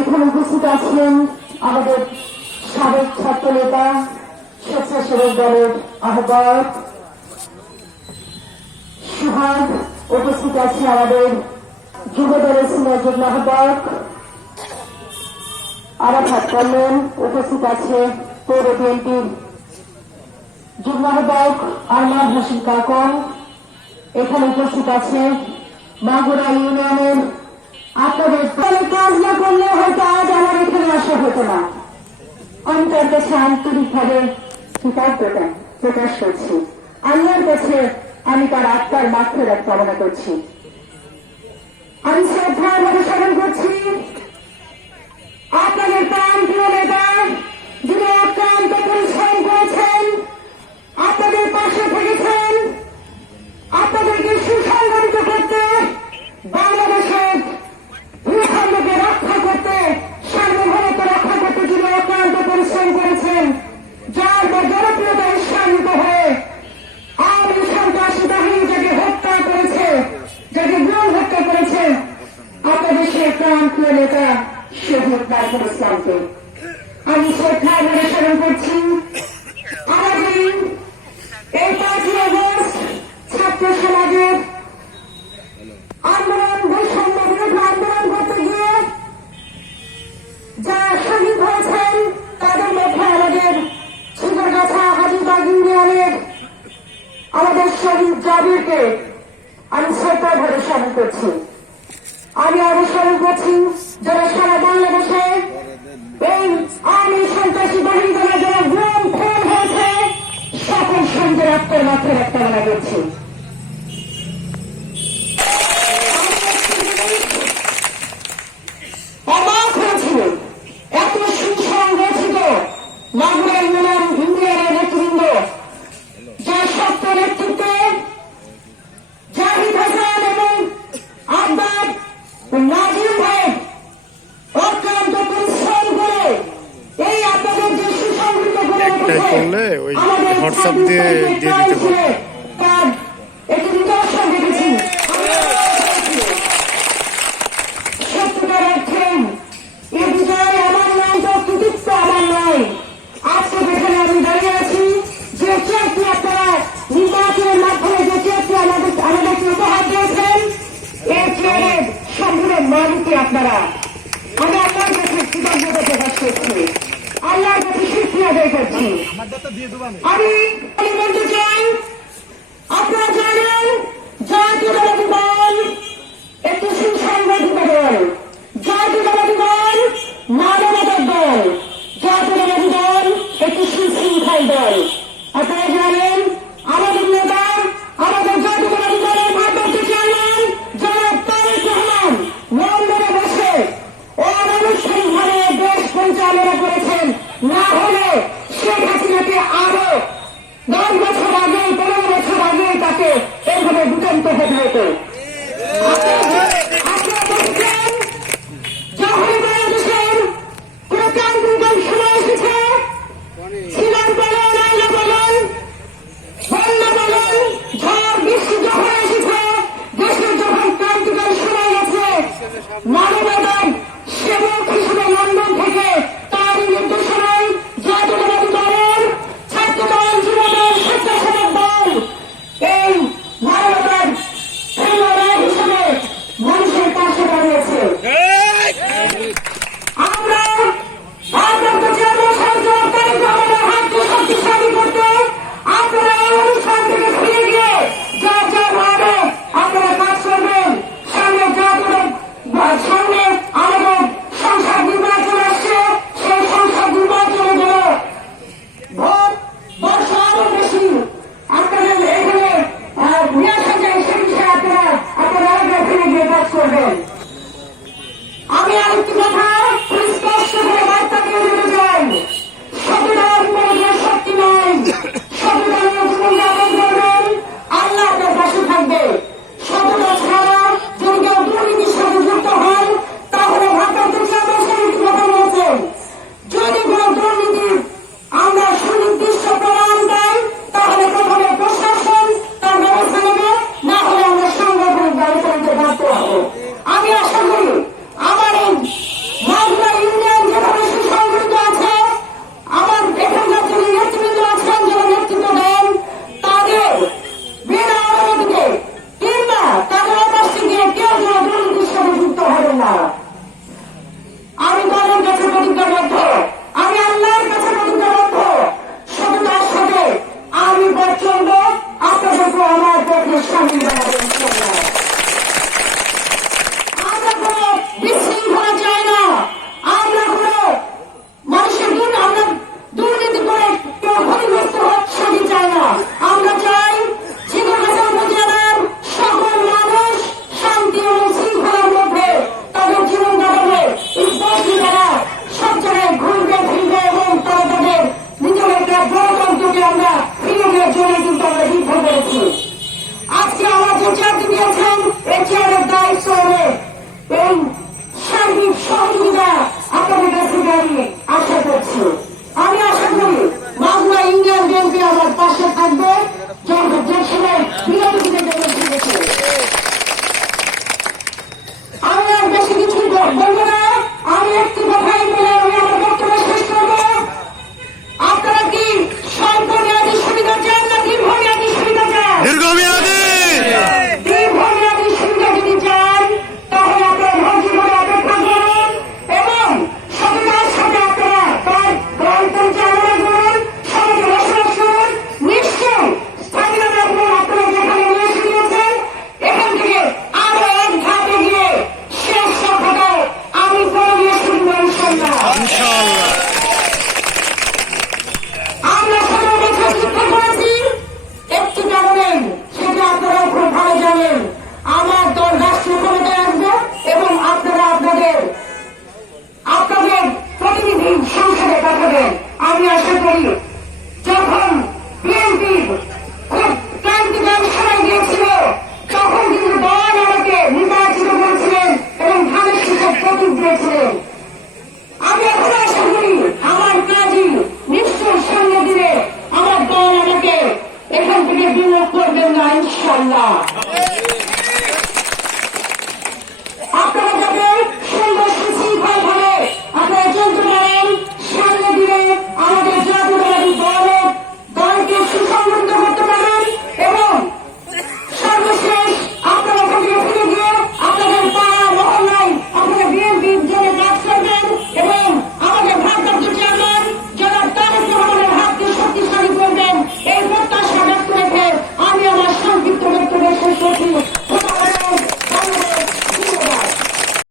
এখানে উপস্থিত আছেন আমাদের সাবেক ছাত্র নেতা স্বেচ্ছাসেবক দলের আহ্বায়ক সুহাগ, উপস্থিত আছে আমাদের যুব দলের সিনিয়র যুগ্ম আহ্বায়ক আরাফাত কল্যাণ, উপস্থিত আছে পৌর বিএনপির যুগ্ম আহ্বায়ক আরমান হোসেন কাকন, এখানে উপস্থিত আছে মাগুরা ইউনিয়নের। আপনাদের কাজ না করলে হয়তো আজ আমার এখানে আসা হতো না। আমি তার কাছে আন্তরিকভাবে কৃতজ্ঞতা প্রকাশ করছি। আল্লাহর কাছে আমি তার আত্মার মাগফিরাত কামনা করছি। আমি শ্রদ্ধাভাবে স্মরণ করছি আপনাদের প্রাণপ্রিয় নেতা যিনি অক্লান্ত পরিশ্রম করেছেন, আপনাদের পাশে থেকেছেন, আপনাদেরকে সুসংগঠিত করতে, বাংলাদেশের ভূখণ্ডকে রক্ষা করতে, সার্বভৌমত্ব রক্ষা করতে যিনি অক্লান্ত পরিশ্রম করেছেন, যার জনপ্রিয়তা উৎসাহিত হয়ে আওয়ামী সন্ত্রাসী বাহিনী যাকে হত্যা করেছে, যাকে গুম হত্যা করেছে, আপনাদের সেই প্রাণপ্রিয় নেতা শহীদ নাজমুল ইসলামকে আমি শ্রদ্ধার ভাবে স্মরণ করছি। আমাদের এই 5ই আগস্ট ছাত্র সমাজের আন্দোলন, বৈষম্য বিরোধী আন্দোলন করতে গিয়ে যারা শহীদ হয়েছেন তাদের মধ্যে আমাদের ছিগরগাছা হাজিবাগ ইউনিয়নের আমাদের শহীদ জাবিরকে আমি শ্রদ্ধার ভাবে স্মরণ করছি। আমি আরো স্মরণ করছি যারা সারা বাংলাদেশে এই আওয়ামী সন্ত্রাসী বাহিনী দ্বারা যারা গুম খুন হয়েছে সকল শহীদের আত্মার মাত্রার কামনা করছি। অবাক হয়েছিল এত সুসংগঠিত মাগুরা ইউনিয়নের নেতৃবৃন্দ, যার সত্য নেতৃত্বে জাহিদ হাসান এবং আব্বাস নাজিম ভাই অক্লান্ত পরিশ্রম করে এই আপনাদের যে সুসংগঠিত করে হোয়াটসঅ্যাপ দিয়ে দিতে পারে তার একটি নিদর্শন দেখেছি। সত্যিকার অর্থে এ বিজয় আমার নয়, কৃতিত্ব আমার নয়। আজকে যেখানে আমি দাঁড়িয়ে আছি, যে চেয়ারটি আপনারা নির্বাচনের মাধ্যমে যে চেয়ারটি আমাদেরকে উপহার দিয়েছেন, এই চেয়ারের সম্পূর্ণ মালিকই আপনারা। আমি আল্লাহর কাছে কৃতজ্ঞতা প্রকাশ করছি, আল্লাহর কাছে স্বীকৃতি আদায় করছি। আমি বলতে চাই, আপনারা জানেন জাতীয়তাবাদী দল একটি সুসংগঠিত দল, জাতীয়তাবাদী দল মানবতার দল, জাতীয়তাবাদী দল একটি সুশৃঙ্খল দল। আপনারা জানেন আমাদের নেতা, আমাদের জাতীয়তাবাদী দলের ভারপ্রাপ্ত চেয়ারম্যান জনাব তারেক রহমান লন্ডনে বসে অনানুষ্ঠানিকভাবে দেশ পরিচালনা করেছেন। না হলে শেখ হাসিনাকে আরো 10 বছর আগে, 15 বছর আগে তাকে এইভাবে বিতন্ত হতে হতো। আপনারা বলছেন যখন বাংলাদেশের কোন ক্রান্তিকাল সময় এসেছে, ছিলেন বলেন, আইলা বলেন, বন্যা বলেন, ঝড় বৃষ্টি যখন এসেছে, দেশের যখন ক্রান্তিকাল সময় গেছে, মানবতার সেবক হিসেবে লন্ডন থেকে তার নির্দেশনায় জাতীয়তাবাদী দলের ছাত্র দল, যুব দল, স্বেচ্ছাসেবক দল এই মানবতার হিসেবে মানুষের পাশে দাঁড়িয়েছে। আমরা ভারপ্রাপ্ত চেয়ারম্যান সাহেব তারেক রহমানের হাতকে শক্তিশালী করতে আপনারা এই অনুষ্ঠান থেকে ফিরে গিয়ে যার যার ওয়ার্ডে আপনারা কাজ করবেন। সামনে আমাদের না